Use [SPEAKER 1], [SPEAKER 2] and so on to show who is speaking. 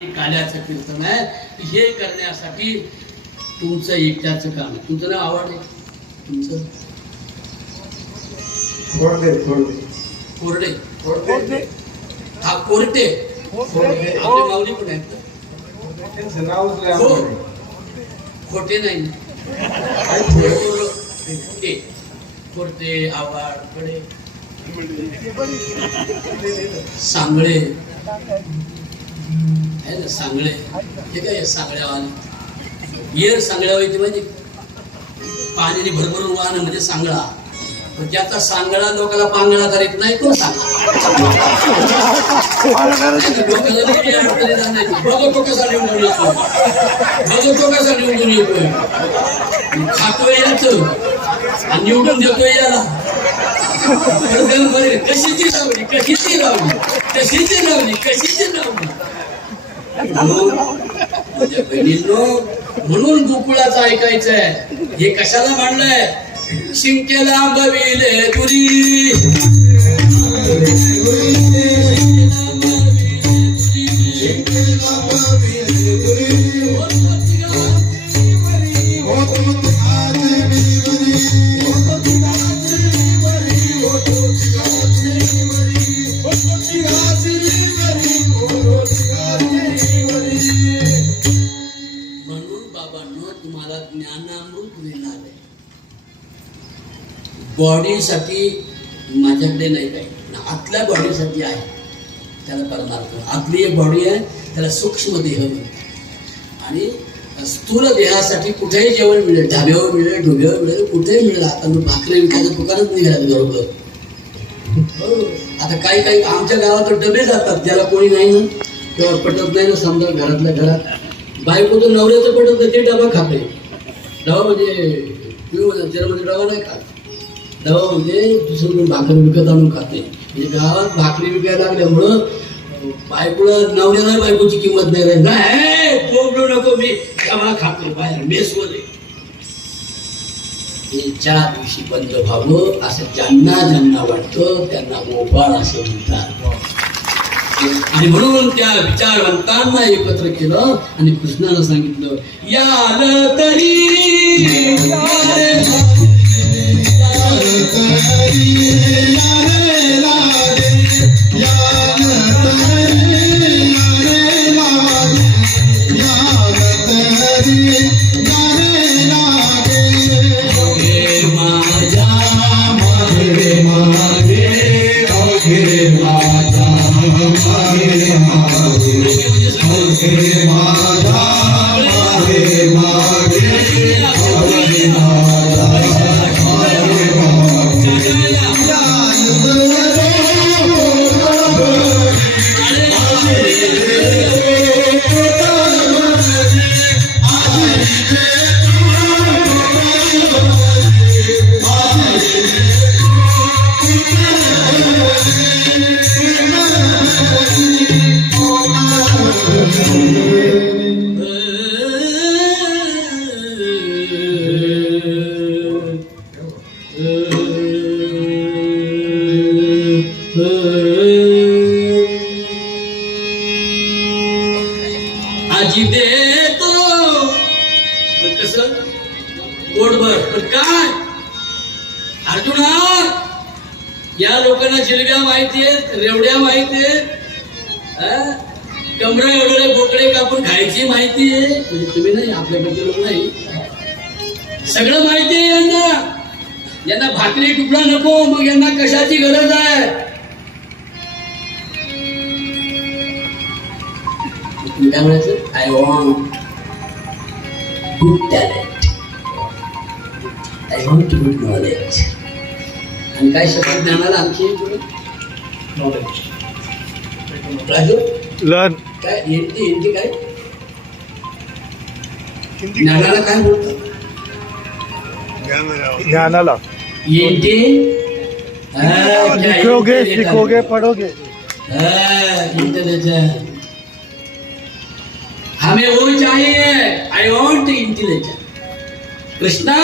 [SPEAKER 1] काल्याचं कीर्तन आहे. हे करण्यासाठी तुमचं एकट्याचं काम आहे. तुमचं नाव आवड आहे. तुमचं?
[SPEAKER 2] खोडदे
[SPEAKER 1] कोरडे.
[SPEAKER 2] खोडदे
[SPEAKER 1] हा कोरटे आपले माऊली पण आहेत. हो. खोटे नाही.
[SPEAKER 2] काय खोडदे?
[SPEAKER 1] ते कोरटे आवाडकडे. सांगळे. आहे ना सांगळे. हे काय सांगड्यावाले येर सांगळ्या व्हायची म्हणजे पाण्याने भरभरून वाहन म्हणजे सांगळा. पण ज्याचा सांगळा लोकांना पांगळा करायचा नाही तो सांगळा. लोकांना कसा निवडून येतो कसा निवडून येतोय. खातोय याच. आणि निवडून देतोय याला. बरं, कशीची लावली कशीची लावली कशीची लावली कशीची लावली म्हणजे बहिणींनो म्हणून गोकुळाचं ऐकायचंय. हे कशाला म्हणलंय शिंकेला बविले तुरी बॉडीसाठी माझ्याकडे नाही काही. आतल्या बॉडीसाठी आहे. त्याला परमार्थ आतली एक बॉडी आहे त्याला सूक्ष्म देह म्हणतात. आणि स्थूल देहासाठी कुठेही जेवण मिळेल ढाब्यावर मिळेल ढोब्यावर मिळेल कुठेही मिळेल. आता मी भाकरी विकायचं दुकानच निघालं बरोबर. हो. आता काही काही आमच्या गावात डबे जातात. ज्याला कोणी नाही ना तेव्हा पटत नाही ना समजा घरातल्या घरात. बायको तर नवऱ्याचं पटत नाही ते डबा खाते. डबा म्हणजे पिऊ म्हणजे डबा नाही खात. दवा म्हणजे दुसरं भाकरी विकत आणून खाते. म्हणजे गावात भाकरी विकायला लागल्यामुळं बायकोला नवऱ्याला बायकोची किंमत नाही राहिली. नाही बोलू नको मी डबा खातो बाहेर मेसमध्ये. हे ज्या दिवशी बंद व्हावं असं ज्यांना ज्यांना वाटतं त्यांना गोपाळ असं म्हणतात. आणि म्हणून त्या विचारवंतांना एकत्र केलं आणि कृष्णानं सांगितलं याल तरी मागे मागे अवघे आजी देतो. पण कसं? गोडभर पण काय? अर्जुना या लोकांना जिलब्या माहिती आहेत रेवड्या माहिती आहेत कमरा एवढे बोकडे कापून खायची माहिती आहे. म्हणजे तुम्ही नाही आपल्याकडे लोक नाही. सगळं माहिती आहे यांना. यांना भाकरी टुकडा नको मग यांना कशाची गरज आहे? म्हणायचं I want good talent I want good knowledge आणि काय शब्द ज्ञानाला आणखी पुढे? राजू?
[SPEAKER 3] लर्न
[SPEAKER 1] काय काय? ज्ञानाला काय बोलतात?
[SPEAKER 3] ज्ञानाला. लिखोगे सीखोगे पढ़ोगे.
[SPEAKER 1] इंटेलिजेंट हमें वो चाहिए आई वॉन्ट इंटेलिजेंट कृष्णा